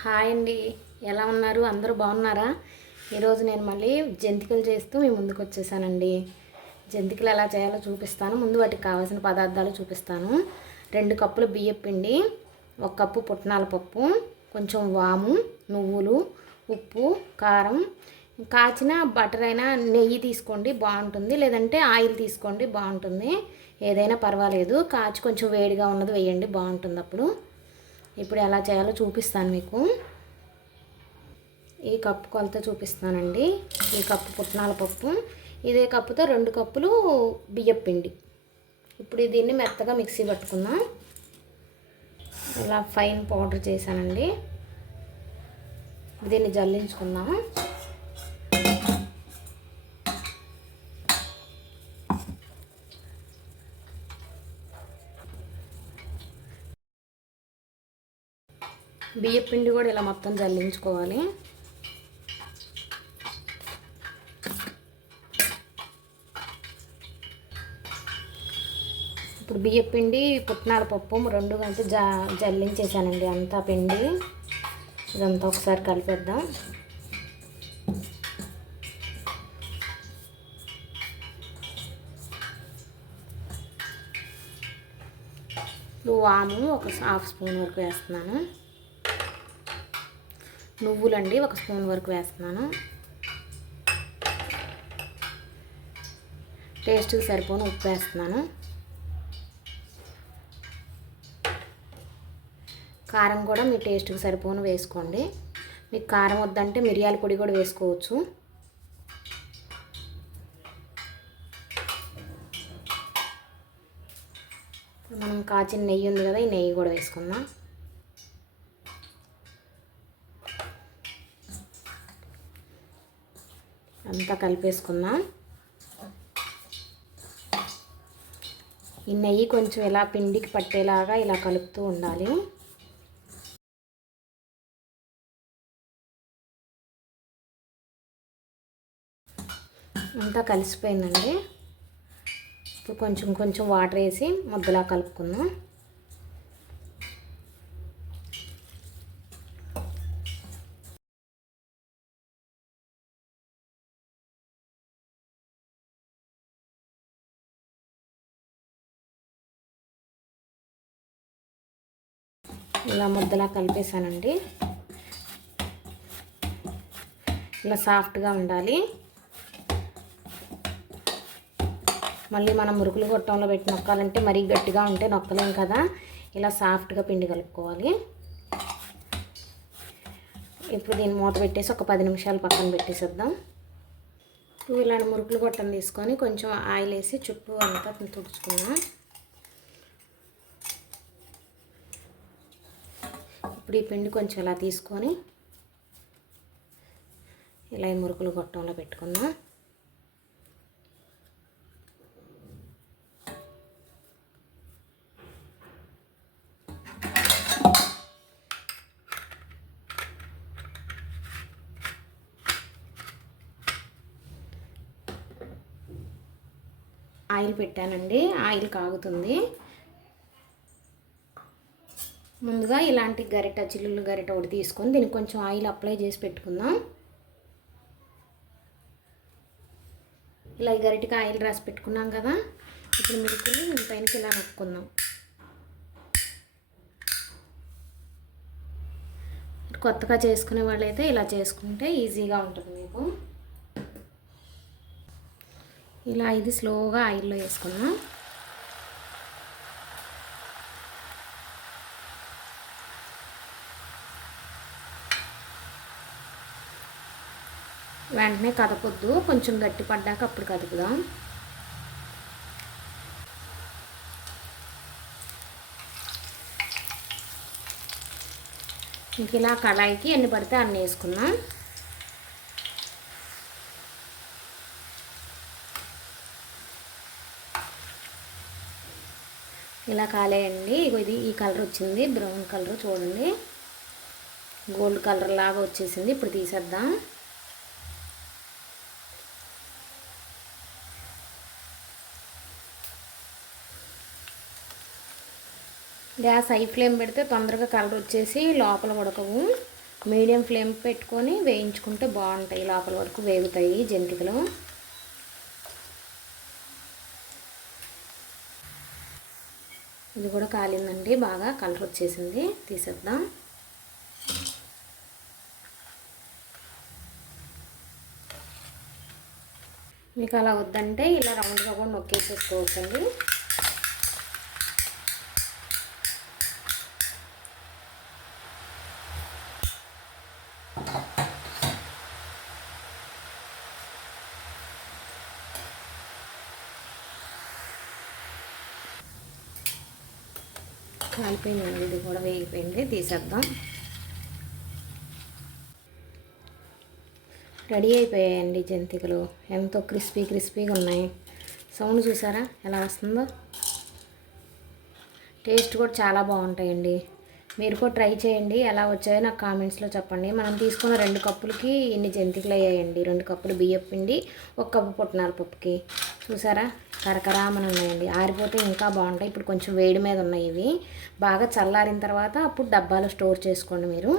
Hi అండి, ఎలా ఉన్నారు? అందరూ బాగున్నారా? ఈరోజు నేను మళ్ళీ జంతికలు చేస్తూ మీ ముందుకు వచ్చేసానండి. జంతికలు ఎలా చేయాలో చూపిస్తాను. ముందు వాటికి కావాల్సిన పదార్థాలు చూపిస్తాను. 2 కప్పుల బియ్యం పిండి, 1 కప్పు పుట్నాల పప్పు, కొంచెం వాము, నువ్వులు, ఉప్పు, కారం, కాచిన బటర్ అయినా నెయ్యి తీసుకోండి బాగుంటుంది, లేదంటే ఆయిల్ తీసుకోండి బాగుంటుంది, ఏదైనా పర్వాలేదు. కాచి కొంచెం వేడిగా ఉన్నది వేయండి, బాగుంటుంది అప్పుడు. ఇప్పుడు ఎలా చేయాలో చూపిస్తాను మీకు. ఈ కప్పు కొలత చూపిస్తానండి. ఈ కప్పు పుట్నాల పప్పు, ఇదే కప్పుతో 2 కప్పులు బియ్యం పిండి. ఇప్పుడు దీన్ని మెత్తగా మిక్సీ పట్టుకుందాం. ఇలా ఫైన్ పౌడర్ చేశానండి. దీన్ని జల్లించుకుందాం. బియ్యం పిండి కూడా ఇలా మొత్తం జల్లించుకోవాలి. ఇప్పుడు బియ్యం పిండి పుట్నాల పప్పు 2 కలిపి జల్లించేసానండి. అంతా పిండి ఇదంతా ఒకసారి కలిపేద్దాం. వాము ఒక 1/2 స్పూన్ వరకు వేస్తున్నాను. నువ్వులండి 1 స్పూన్ వరకు వేస్తున్నాను. టేస్ట్కి సరిపోను ఉప్పు వేస్తున్నాను. కారం కూడా మీ టేస్ట్కి సరిపోను వేసుకోండి. మీకు కారం వద్దంటే మిరియాల పొడి కూడా వేసుకోవచ్చు. మనం కాచిన నెయ్యి ఉంది కదా, ఈ నెయ్యి కూడా వేసుకుందాం. అంతా కలిపేసుకుందాం. ఈ నెయ్యి కొంచెం ఇలా పిండికి పట్టేలాగా ఇలా కలుపుతూ ఉండాలి. అంతా కలిసిపోయిందండి. ఇప్పుడు కొంచెం కొంచెం వాటర్ వేసి ముద్దలా కలుపుకుందాం. ఇలా ముద్దలా కలిపేసానండి. ఇలా సాఫ్ట్గా ఉండాలి. మళ్ళీ మనం మురుకులు గొట్టంలో పెట్టి నొక్కాలంటే మరీ గట్టిగా ఉంటే నొక్కలేం కదా. ఇలా సాఫ్ట్గా పిండి కలుపుకోవాలి. ఇప్పుడు దీన్ని మూత పెట్టేసి ఒక 10 నిమిషాలు పక్కన పెట్టేసేద్దాం. ఇలాంటి మురుకులు గొట్టం తీసుకొని కొంచెం ఆయిల్ వేసి చుట్టూ అంతా తుడుచుకుందాం. ఇప్పుడు ఈ పిండి కొంచెం ఇలా తీసుకొని ఇలా ఈ మురుకులు గొట్టంలో పెట్టుకుందాం. ఆయిల్ పెట్టానండి, ఆయిల్ కాగుతుంది. ముందుగా ఇలాంటి గరిట, చిల్లులు గరిట ఒకటి తీసుకొని దీనికి కొంచెం ఆయిల్ అప్లై చేసి పెట్టుకుందాం. ఇలా ఈ గరిటకి ఆయిల్ రాసి పెట్టుకున్నాం కదా. ఇప్పుడు మురుకులు పైనకి ఇలా నొక్కుందాం. కొత్తగా చేసుకునే వాళ్ళైతే ఇలా చేసుకుంటే ఈజీగా ఉంటుంది మీకు. ఇలా ఇది స్లోగా ఆయిల్లో వేసుకుందాం. వెంటనే కదపొద్దు, కొంచెం గట్టి పడ్డాక అప్పుడు కదుపుదాం. ఇంక ఇలా కళాయికి ఎన్ని పడితే అన్ని వేసుకుందాం. ఇలా కాలేయండి. ఇది ఈ కలర్ వచ్చింది, బ్రౌన్ కలర్ చూడండి, గోల్డ్ కలర్ లాగా వచ్చేసింది. ఇప్పుడు తీసేద్దాం. గ్యాస్ హై ఫ్లేమ్ పెడితే తొందరగా కలర్ వచ్చేసి లోపల ఉడకవు. మీడియం ఫ్లేమ్ పెట్టుకొని వేయించుకుంటే బాగుంటాయి, లోపల వరకు వేగుతాయి జంతికలు. ఇది కూడా కాలిందండి, బాగా కలర్ వచ్చేసింది, తీసేద్దాం. మీకు అలా వద్దంటే ఇలా రౌండ్గా కూడా నొక్కేసేసుకోవచ్చండి. కాలిపోయిందండి, ఇది కూడా వేగిపోయింది, తీసేద్దాం. రెడీ అయిపోయాయండి జంతికలు. ఎంతో క్రిస్పీగా ఉన్నాయి. సౌండ్ చూసారా ఎలా వస్తుందో. టేస్ట్ కూడా చాలా బాగుంటాయండి. మీరు కూడా ట్రై చేయండి, ఎలా వచ్చాయో నాకు కామెంట్స్లో చెప్పండి. మనం తీసుకున్న 2 కప్పులకి ఇన్ని జంతికలు అయ్యాయండి. 2 కప్పులు బియ్యం పిండి, 1 కప్పు పుట్నాల పప్పుకి. చూసారా కరకరామని ఉన్నాయండి. ఆరిపోతే ఇంకా బాగుంటాయి. ఇప్పుడు కొంచెం వేడి మీద ఉన్నాయి ఇవి. బాగా చల్లారిన తర్వాత అప్పుడు డబ్బాలో స్టోర్ చేసుకోండి మీరు.